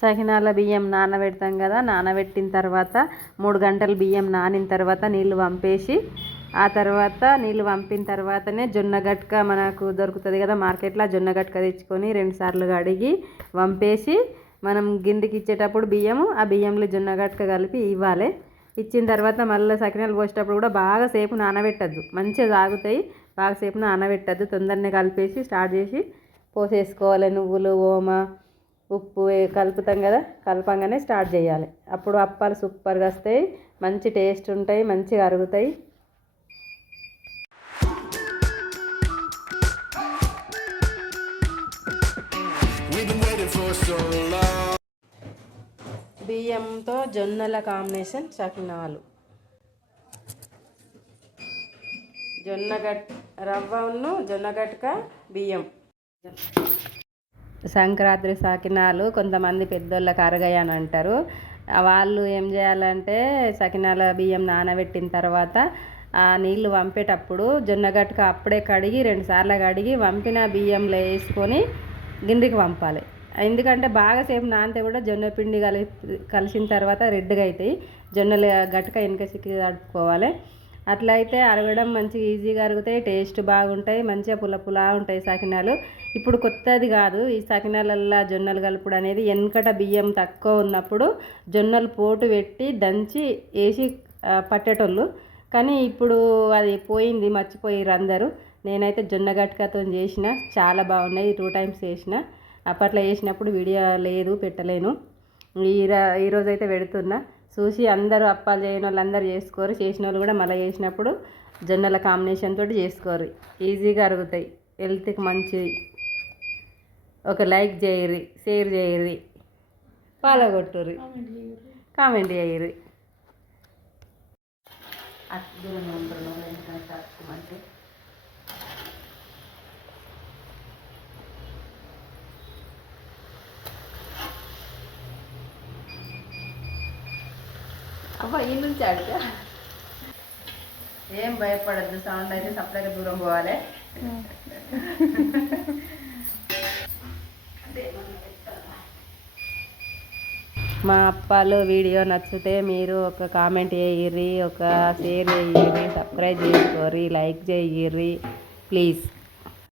సకినాల బియ్యం నానబెడతాం కదా, నానబెట్టిన తర్వాత 3 గంటలు బియ్యం నానిన తర్వాత నీళ్ళు వంపేసి, ఆ తర్వాత నీళ్ళు వంపిన తర్వాతనే జొన్న గట్క మనకు దొరుకుతుంది కదా మార్కెట్లో, జొన్న గట్క తెచ్చుకొని 2 సార్లు కడిగి వంపేసి మనం గిన్నెకి ఇచ్చేటప్పుడు ఆ బియ్యంలో జొన్న గట్క కలిపి ఇవ్వాలి. ఇచ్చిన తర్వాత మళ్ళీ సకినాలు పోసేటప్పుడు కూడా బాగా సేపు నానబెట్టద్దు, మంచిగా సాగుతాయి. బాగాసేపు నానబెట్టద్దు, తొందరనే కలిపేసి స్టార్ట్ చేసి పోసేసుకోవాలి. నువ్వులు, ఓమ, ఉప్పు కలుపుతాం కదా, కలపంగానే స్టార్ట్ చేయాలి. అప్పుడు అప్పాలు సూపర్గా వస్తాయి, మంచి టేస్ట్ ఉంటాయి, మంచిగా అరుగుతాయి. బియ్యంతో జొన్నల కాంబినేషన్ సకినాలు. రవ్వను జొన్న గట్క బియ్యం. సంక్రాంతి సకినాలు కొంతమంది పెద్దోళ్ళకి అరగయ్య అని అంటారు. వాళ్ళు ఏం చేయాలంటే సకినాల బియ్యం నానబెట్టిన తర్వాత ఆ నీళ్లు వంపేటప్పుడు జొన్న గట్క అప్పుడే కడిగి 2 సార్లు కడిగి వంపిన బియ్యంలో వేసుకొని గిన్నెకి వంపాలి. ఎందుకంటే బాగాసేపు నానితే కూడా జొన్న పిండి కలిసిన తర్వాత రెడ్గా అవుతాయి. జొన్నల గట్క వెనక సిక్కి తడుపుకోవాలి. అట్లా అయితే అరగడం మంచిగా ఈజీగా అరుగుతాయి, టేస్ట్ బాగుంటాయి, మంచిగా పుల్ల ఉంటాయి సకినాలు. ఇప్పుడు కొత్తది కాదు ఈ సకినాలల్లో జొన్నలు కలుపుడు అనేది. వెనకట బియ్యం తక్కువ ఉన్నప్పుడు జొన్నలు పోటు పెట్టి దంచి వేసి పట్టేటోళ్ళు. కానీ ఇప్పుడు అది పోయింది, మర్చిపోయారు అందరూ. నేనైతే జొన్న గట్కతో చేసిన, చాలా బాగున్నాయి. 2 టైమ్స్ చేసిన. అప్పట్లో చేసినప్పుడు వీడియో లేదు, పెట్టలేను. ఈరోజు అయితే పెడుతున్నా. చూసి అందరూ అప్పాలు చేయని వాళ్ళు అందరూ చేసుకోరు, చేసిన వాళ్ళు కూడా మళ్ళీ చేసినప్పుడు జొన్నల కాంబినేషన్ తోటి చేసుకోరు. ఈజీగా అరుగుతాయి, హెల్త్కి మంచిది. ఒక లైక్ చేయరి, షేర్ చేయరి, ఫాలో కొట్టుర్రి, కామెంట్ చేయరి. అబ్బా ఈ నుంచి అడిగా ఏం భయపడద్దు, సౌండ్ అయితే సపరేట్గా దూరం పోవాలి. మా అప్పాలు వీడియో నచ్చితే మీరు ఒక కామెంట్ చేయర్రి, ఒక షేర్ చేయర్రి, సబ్స్క్రైబ్ చేసుకోర్రి, లైక్ చేయర్రి ప్లీజ్.